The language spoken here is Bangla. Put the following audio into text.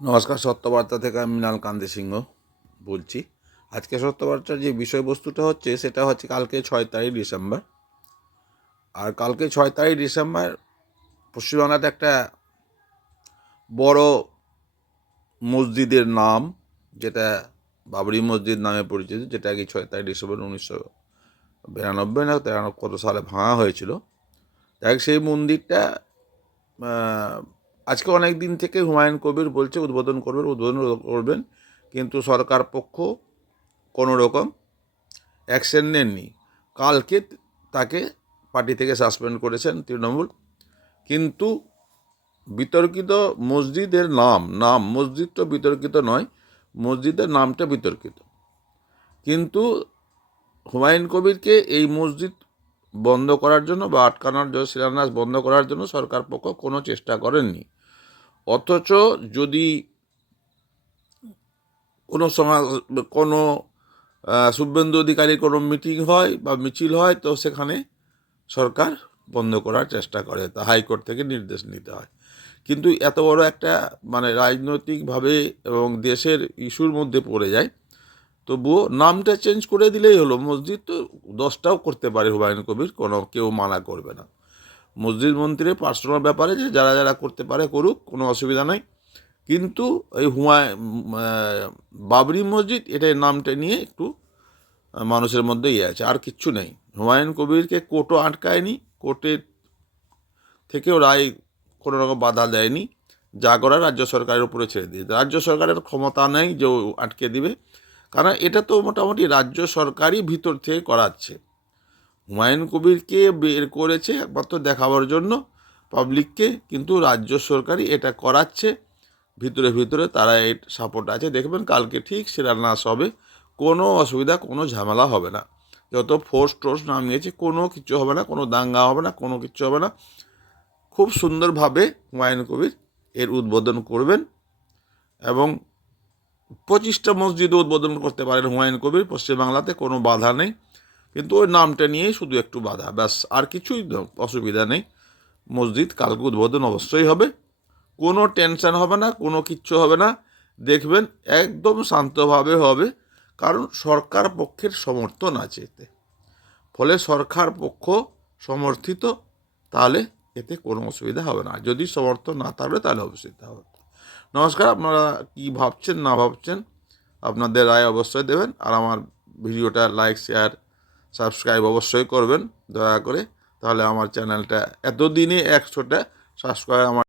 নমস্কার, সত্যবার্তা থেকে আমি মৃণাল কান্তি সিংহ বলছি। আজকে সত্যবার্তার যে বিষয়বস্তুটা হচ্ছে সেটা হচ্ছে কালকে 6 তারিখ ডিসেম্বর। আর কালকে 6 তারিখ ডিসেম্বর পশ্চিমবাংলাতে একটা বড় মসজিদের নাম, যেটা বাবরি মসজিদ নামে পরিচিত, যেটা কি 6 তারিখ ডিসেম্বর 1992 না 93 কত সালে ভাঙা হয়েছিল। যাই সেই মন্দিরটা আজকে অনেক দিন থেকে হুমায়ুন কবির বলছে উদ্বোধন করবেন, কিন্তু সরকার পক্ষ কোনো রকম অ্যাকশন নেননি। কালকে তাকে পার্টি থেকে সাসপেন্ড করেছেন তৃণমূল। কিন্তু বিতর্কিত মসজিদের নাম মসজিদ তো বিতর্কিত নয়, মসজিদের নামটা বিতর্কিত। কিন্তু হুমায়ুন কবিরকে এই মসজিদ বন্ধ করার জন্য বা আটকানোর জন্য, শিলান্যাস বন্ধ করার জন্য সরকার পক্ষ কোনো চেষ্টা করেননি। অথচ যদি কোনো শুভেন্দু অধিকারীর কোনো মিটিং হয় বা মিছিল হয়, তো সেখানে সরকার বন্ধ করার চেষ্টা করে, তা হাইকোর্ট থেকে নির্দেশ নিতে হয়। কিন্তু এত বড় একটা রাজনৈতিকভাবে এবং দেশের ইস্যুর মধ্যে পড়ে যায়, তবুও নামটা চেঞ্জ করে দিলেই হলো। মসজিদ তো 10টাও করতে পারে হুমায়ুন কবির, কেউ মানা করবে না। মসজিদ মন্ত্রীর পার্সোনাল ব্যাপারে যে যারা করতে পারে করুক, কোনো অসুবিধা নাই। কিন্তু এই বাবরি মসজিদ এটার নামটা নিয়ে একটু মানুষের মধ্যে আছে, আর কিচ্ছু নেই। হুমায়ুন কবিরকে কোর্টও আটকায়নি, কোর্টের থেকেও রায় কোনো রকম বাধা দেয়নি। যা করার রাজ্য সরকারের উপরে ছেড়ে দিয়েছে। রাজ্য সরকারের ক্ষমতা নেই যে আটকে দিবে, কারণ এটা তো মোটামুটি রাজ্য সরকারই ভিতর থেকে করাচ্ছে। হুমায়ুন কবিরকে বের করেছে একমাত্র দেখাবার জন্য পাবলিককে, কিন্তু রাজ্য সরকারই এটা করাচ্ছে। ভিতরে ভিতরে তারা এই সাপোর্ট আছে। দেখবেন কালকে ঠিক শিলান্যাস হবে, কোনো অসুবিধা, কোনো ঝামেলা হবে না। যত ফোর্স টোর্স নামিয়েছে কোনো কিছু হবে না, কোনো দাঙ্গা হবে না, কোনো কিছু হবে না। খুব সুন্দরভাবে হুমায়ুন কবির এর উদ্বোধন করবেন এবং 25টা মসজিদও উদ্বোধন করতে পারেন হুমায়ুন কবির পশ্চিমবাংলাতে, কোনো বাধা নেই। কিন্তু ওই নামটা নিয়েই শুধু একটু বাধা, ব্যাস, আর কিছুই অসুবিধা নেই। মসজিদ কালকে উদ্বোধন অবশ্যই হবে, কোনো টেনশন হবে না, কোনো কিচ্ছু হবে না। দেখবেন একদম শান্তভাবে হবে, কারণ সরকার পক্ষের সমর্থন আছে এতে। ফলে সরকার পক্ষ সমর্থিত, তাহলে এতে কোনো অসুবিধা হবে না। যদি সমর্থন না থাকলে তাহলে অসুবিধা হবে। নমস্কার, আপনারা কি ভাবছেন না ভাবছেন আপনাদের রায় অবশ্যই দেবেন। আর আমার ভিডিওটা লাইক, শেয়ার, সাবস্ক্রাইব অবশ্যই করবেন দয়া করে। তাহলে আমার চ্যানেলটা, এতদিনে 100টা সাবস্ক্রাইব আমার